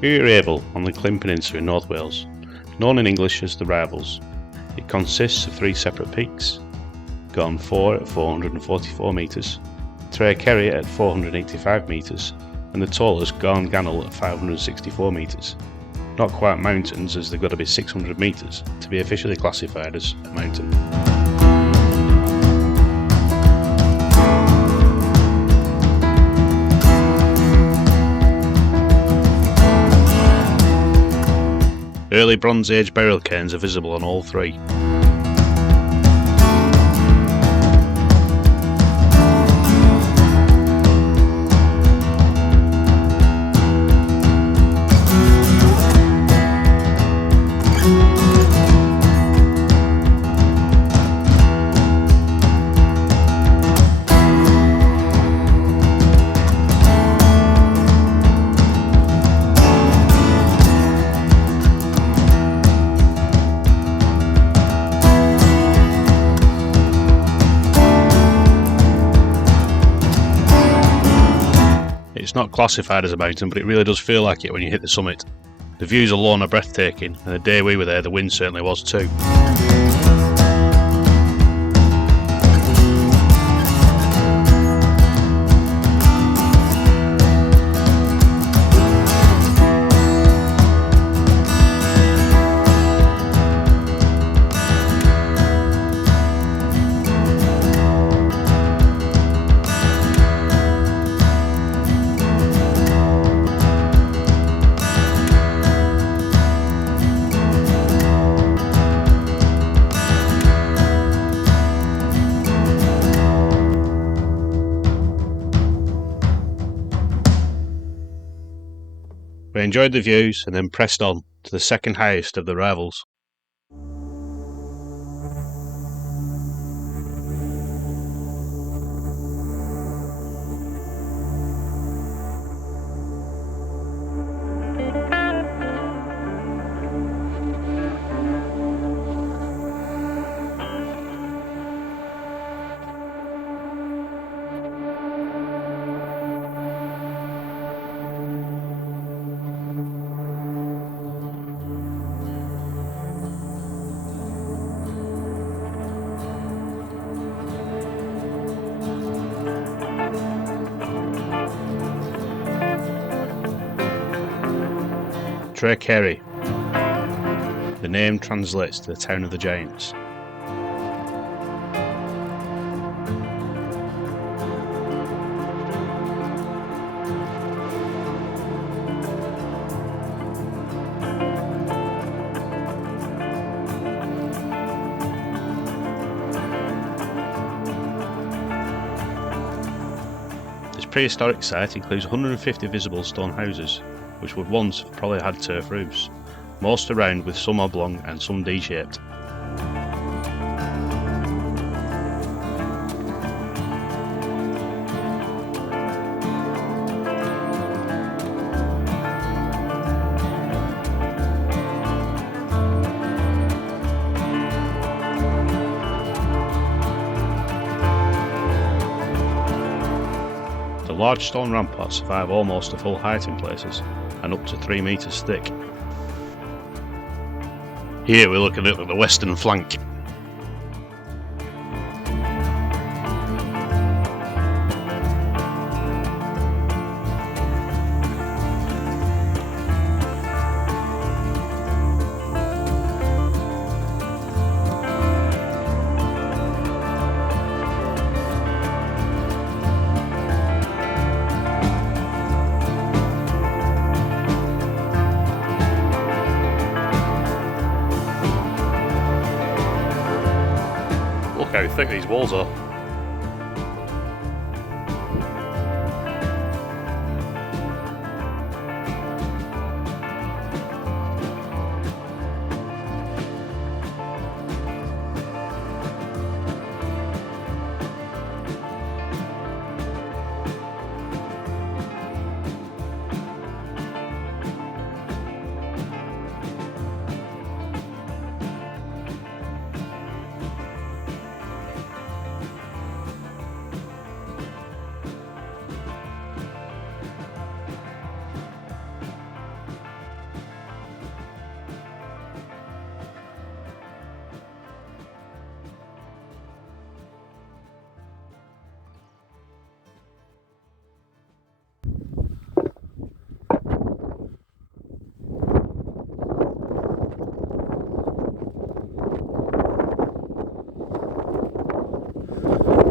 We're Abel on the Clyn Peninsula in North Wales, known in English as the Rivals. It consists of 3 separate peaks: Gorn 4 at 444 metres, Tre Kerry at 485 metres, and the tallest Gorn Gannel at 564 metres. Not quite mountains, as they've got to be 600 metres to be officially classified as a mountain. Early Bronze Age burial cairns are visible on all 3. It's not classified as a mountain, but it really does feel like it when you hit the summit. The views alone are breathtaking, and the day we were there the wind certainly was too. We enjoyed the views and then pressed on to the second highest of the Rivals. Tre Kerry. The name translates to the town of the giants. This prehistoric site includes 150 visible stone houses, which would once have probably had turf roofs, most are round with some oblong and some D-shaped. The large stone ramparts survive almost to full height in places, and up to 3 metres thick. Here we're looking at the western flank. Look how thick these walls are.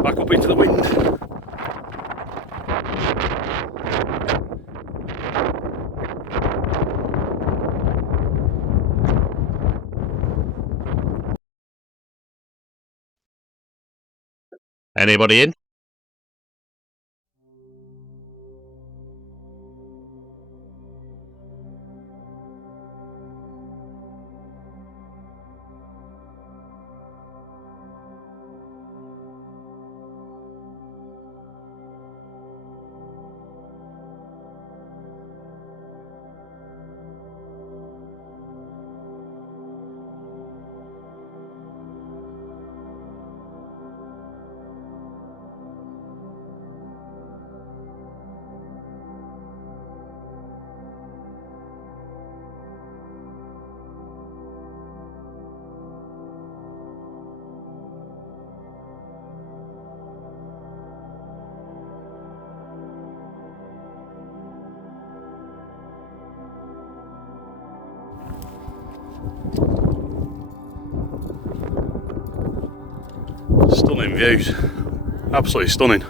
back up into the wind. Anybody in? Stunning views, absolutely stunning.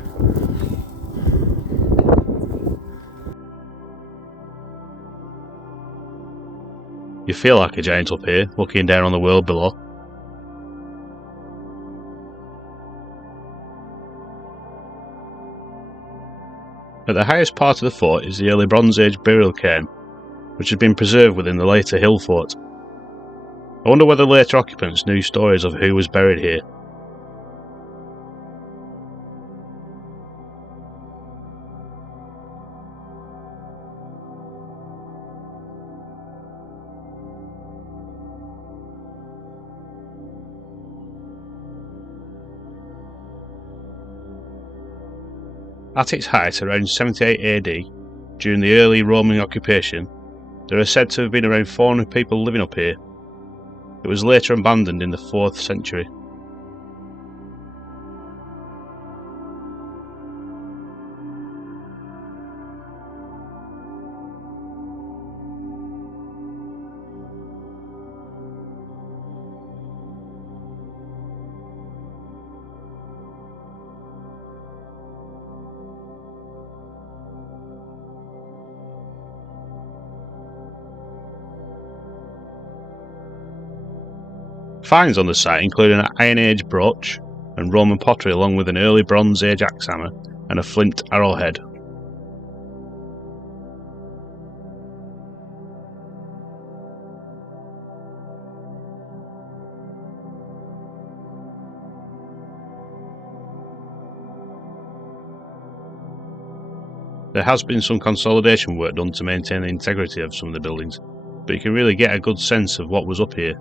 You feel like a giant up here, looking down on the world below. At the highest part of the fort is the early Bronze Age burial cairn, which has been preserved within the later hill fort. I wonder whether later occupants knew stories of who was buried here. At its height around 78 AD, during the early Roman occupation, there are said to have been around 400 people living up here. It was later abandoned in the 4th century. Finds on the site include an Iron Age brooch and Roman pottery along with an early Bronze Age axe hammer and a flint arrowhead. There has been some consolidation work done to maintain the integrity of some of the buildings, but you can really get a good sense of what was up here.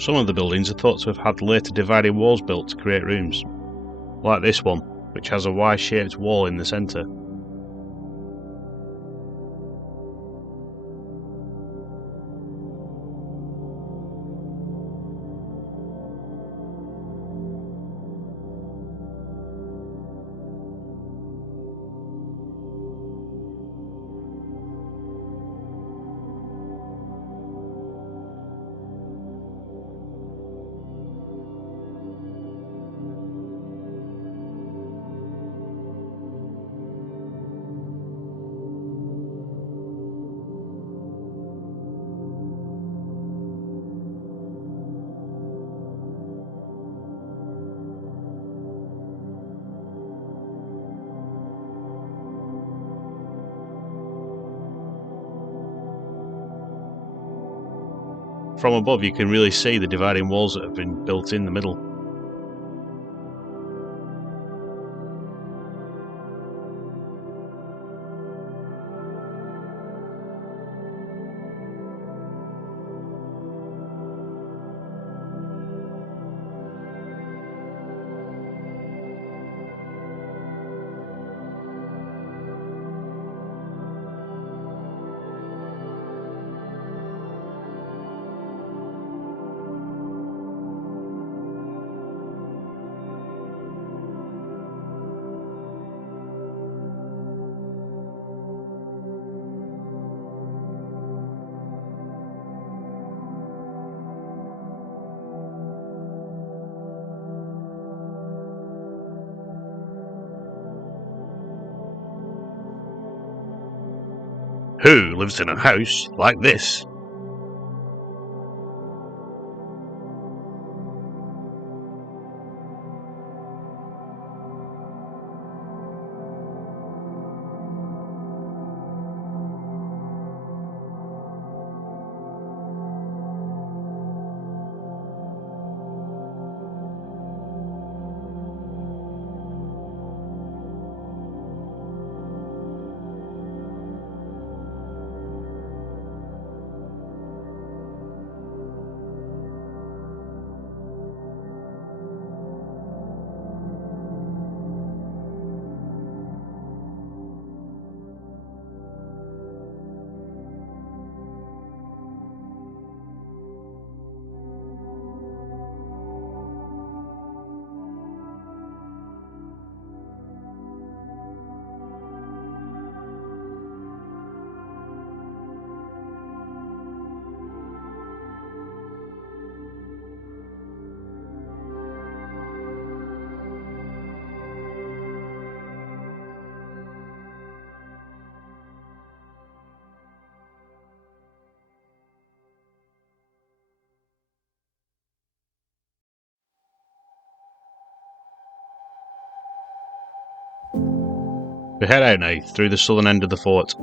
Some of the buildings are thought to have had later dividing walls built to create rooms, like this one, which has a Y-shaped wall in the centre. From above you can really see the dividing walls that have been built in the middle. Who lives in a house like this? We head out now through the southern end of the fort.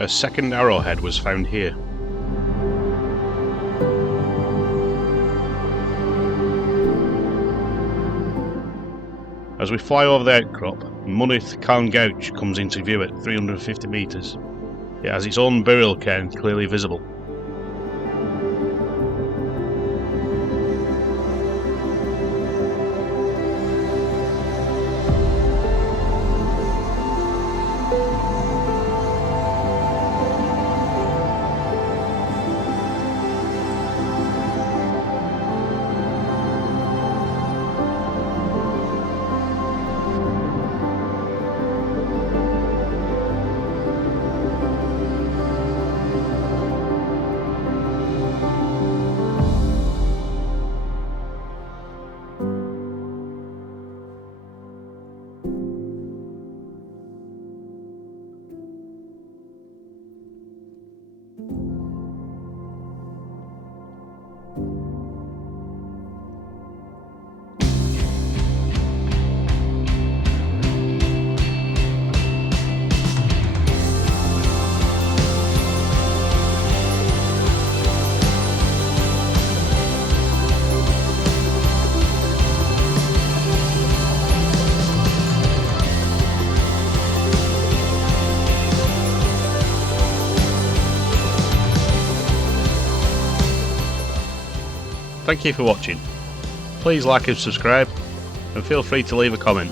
A second arrowhead was found here. As we fly over the outcrop, Mynydd Carn Gawch comes into view at 350 metres. It has its own burial cairn clearly visible. Thank you for watching. Please like and subscribe, and feel free to leave a comment.